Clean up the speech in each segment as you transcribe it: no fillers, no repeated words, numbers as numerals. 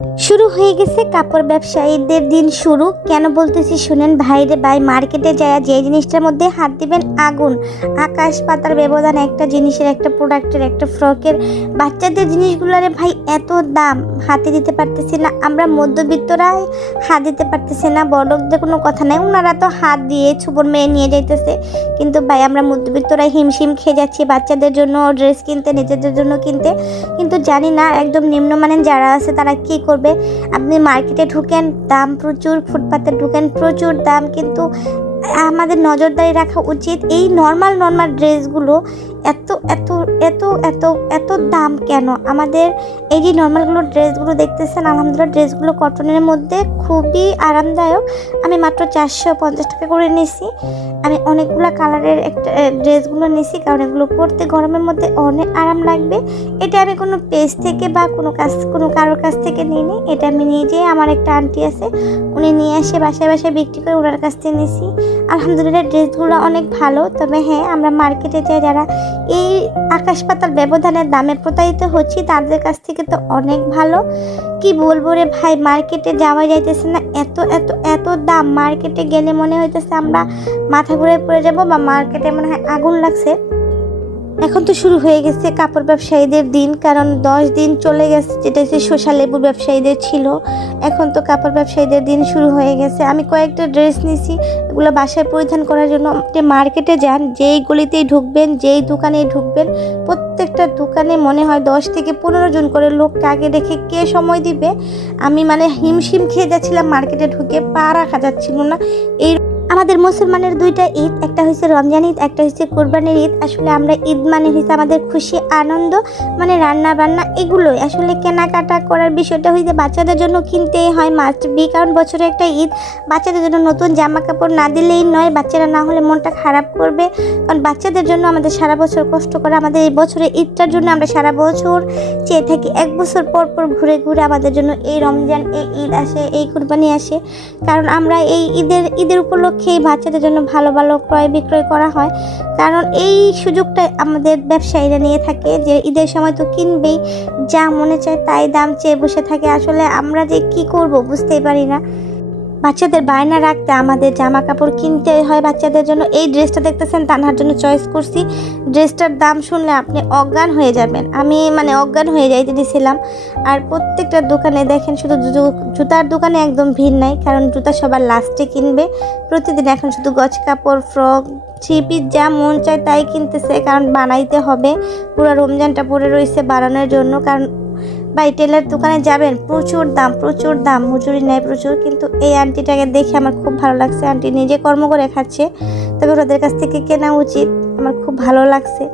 শুরু হয়ে গেছে কাপড় ব্যবসায়ীদের দিন শুরু। কেন বলতেছি শুনেন ভাইরে ভাই, মার্কেটে যায় যে জিনিসটার মধ্যে হাত দিবেন আগুন, আকাশ পাতার ব্যবধান। একটা জিনিসের, একটা প্রোডাক্টের, একটা ফ্রকের, বাচ্চাদের জিনিসগুলোরে ভাই এত দাম, হাতে দিতে পারতেছি না। আমরা মধ্যবিত্তরাই হাত দিতে পারতেছি না, বড়লোকদের কোনো কথা নাই, ওনারা তো হাত দিয়ে ছুবর মেরে নিয়ে যাইতেছে। কিন্তু ভাই আমরা মধ্যবিত্তরাই হিমশিম খেয়ে যাচ্ছি বাচ্চাদের জন্য ড্রেস কিনতে, নিজেদের জন্য কিনতে। কিন্তু জানি না একদম নিম্নমানের যারা আছে তারা কি করবে। আপনি মার্কেটে ঢুকেন, দাম প্রচুর, ফুটপাতে ঢুকেন, প্রচুর দাম। কিন্তু আমাদের নজরদারি রাখা উচিত এই নর্মাল ড্রেসগুলো এত এত এত এত এত দাম কেন। আমাদের এই যে নর্মালগুলো ড্রেসগুলো দেখতেছেন, আলহামদুলিল্লাহ ড্রেসগুলো কটনের মধ্যে খুবই আরামদায়ক। আমি মাত্র 450 টাকা করে নিয়েছি। আমি অনেকগুলো কালারের একটা ড্রেসগুলো নিয়েছি, কারণ এগুলো পরতে গরমের মধ্যে অনেক আরাম লাগবে। এটা আমি কোনো পেজ থেকে বা কোনো কারোর কাছ থেকে নিইনি, এটা আমি নিজে, আমার একটা আন্টি আছে উনি নিয়ে আসে বাসায় বাসায় বিক্রি করে, ওনার কাছ থেকে নিয়েছি। আলহামদুলিল্লাহ ড্রেসগুলো অনেক ভালো। তবে হ্যাঁ, আমরা মার্কেটে যাই যারা এই আকাশ পাতাল ব্যবধানের দামে প্রতারিত হচ্ছি, তাদের কাছ থেকে তো অনেক ভালো। কি বলবো রে ভাই, মার্কেটে যাওয়া যাইতেছে না, এত এত এত দাম। মার্কেটে গেলে মনে হইতেছে আমরা মাথা ঘুরে পড়ে যাব, বা মার্কেটে মনে হয় আগুন লাগছে। এখন তো শুরু হয়ে গেছে কাপড় ব্যবসায়ীদের দিন, কারণ 10 দিন চলে গেছে যেটা হচ্ছে শসা লেবু ব্যবসায়ীদের ছিল। এখন তো কাপড় ব্যবসায়ীদের দিন শুরু হয়ে গেছে। আমি কয়েকটা ড্রেস নিছি, এগুলো বাসায় পরিধান করার জন্য। আপনি মার্কেটে যান, যেই গলিতেই ঢুকবেন, যেই দোকানেই ঢুকবেন, প্রত্যেকটা দোকানে মনে হয় 10 থেকে 15 জন করে লোককে আগে রেখে কে সময় দিবে। আমি মানে হিমশিম খেয়ে যাচ্ছিলাম মার্কেটে ঢুকে, পা রাখা যাচ্ছিল না। এই আমাদের মুসলমানের দুইটা ঈদ, একটা হচ্ছে রমজান ঈদ, একটা হচ্ছে কোরবানির ঈদ। আসলে আমরা ঈদ মানে হচ্ছে আমাদের খুশি আনন্দ, মানে রান্না বান্না এগুলোই। আসলে কেনাকাটা করার বিষয়টা হচ্ছে বাচ্চাদের জন্য কিনতেই হয়, মাস্ট বি, কারণ বছরে একটা ঈদ। বাচ্চাদের জন্য নতুন জামা কাপড় না দিলেই নয়, বাচ্চারা না হলে মনটা খারাপ করবে। কারণ বাচ্চাদের জন্য আমাদের সারা বছর কষ্ট করে, আমাদের এই বছরে ঈদটার জন্য আমরা সারা বছর চেয়ে থাকি। 1 বছর পর পর ঘুরে ঘুরে আমাদের জন্য এই রমজান, এই ঈদ আসে, এই কোরবানি আসে। কারণ আমরা এই ঈদের উপলক্ষে বাচ্চাদের জন্য ভালো ভালো ক্রয় বিক্রয় করা হয়। কারণ এই সুযোগটা আমাদের ব্যবসায়ীরা নিয়ে থাকে যে ঈদের সময় তো কিনবেই, যা মনে চায় তাই দাম চেয়ে বসে থাকে। আসলে আমরা যে কি করব বুঝতেই পারি না। বাচ্চাদের বায়না রাখতে আমাদের জামা কাপড় কিনতে হয় বাচ্চাদের জন্য। এই ড্রেসটা দেখতেছেন তানহার জন্য চয়েস করছি। ড্রেসটার দাম শুনলে আপনি অজ্ঞান হয়ে যাবেন। আমি মানে অজ্ঞান হয়ে যাইতে দিয়েছিলাম। আর প্রত্যেকটা দোকানে দেখেন, শুধু জুতার দোকানে একদম ভিড় নাই, কারণ জুতা সবার লাস্টে কিনবে। প্রতিদিন এখন শুধু গজ কাপড়, ফ্রক, থ্রি পিস যা মন চায় তাই কিনতেছে, কারণ বানাইতে হবে। পুরো রমজানটা পড়ে রয়েছে বানানোর জন্য। কারণ ভাই টেলার দোকানে যাবেন, প্রচুর দাম, মজুরি নেয় প্রচুর। কিন্তু এই আন্টিটাকে দেখে আমার খুব ভালো লাগছে। আন্টি নিজে কর্ম করে খাচ্ছে, তবে ওদের কাছ থেকে কেনা উচিত। আমার খুব ভালো লাগছে।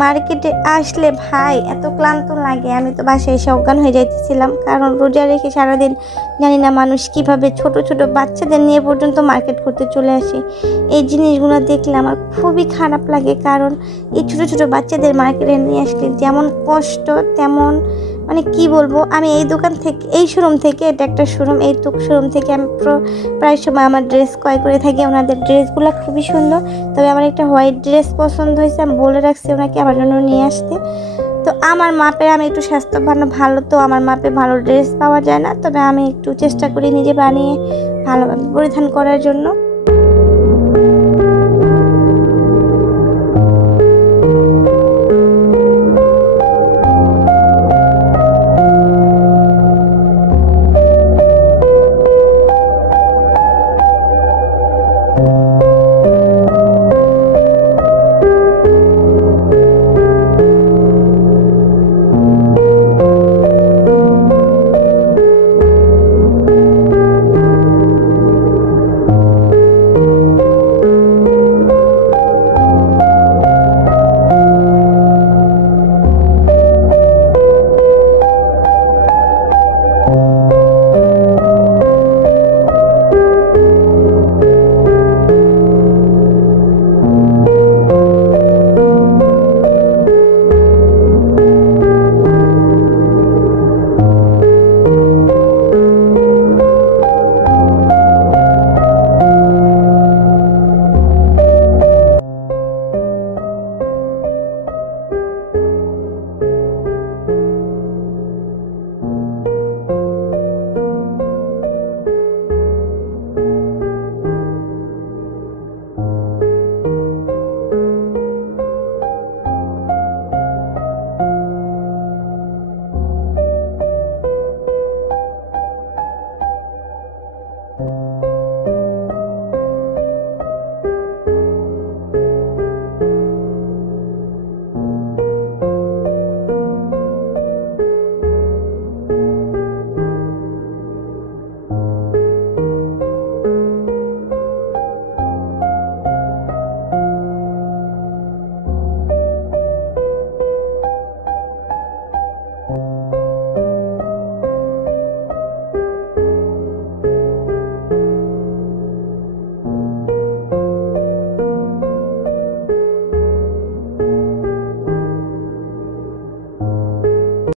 মার্কেটে আসলে ভাই এত ক্লান্ত লাগে, আমি তো বাসায় এসে অজ্ঞান হয়ে যাইতেছিলাম। কারণ রোজা রেখে সারাদিন জানি না মানুষ কিভাবে ছোট ছোট বাচ্চাদের নিয়ে পর্যন্ত মার্কেট করতে চলে আসে। এই জিনিসগুলো দেখলে আমার খুবই খারাপ লাগে। কারণ এই ছোট ছোট বাচ্চাদের মার্কেটে নিয়ে আসলে যেমন কষ্ট, তেমন মানে কি বলবো। আমি এই দোকান থেকে, এই শোরুম থেকে, এটা একটা শোরুম, এই শোরুম থেকে আমি প্রায় সময় আমার ড্রেস ক্রয় করে থাকি। ওনাদের ড্রেসগুলো খুবই সুন্দর। তবে আমার একটা হোয়াইট ড্রেস পছন্দ হয়েছে, আমি বলে রাখছি ওনাকে আমার জন্য নিয়ে আসতে। তো আমার মাপে, আমি একটু স্বাস্থ্যবান ভালো, তো আমার মাপে ভালো ড্রেস পাওয়া যায় না। তবে আমি একটু চেষ্টা করি নিজে বানিয়ে ভালোভাবে পরিধান করার জন্য।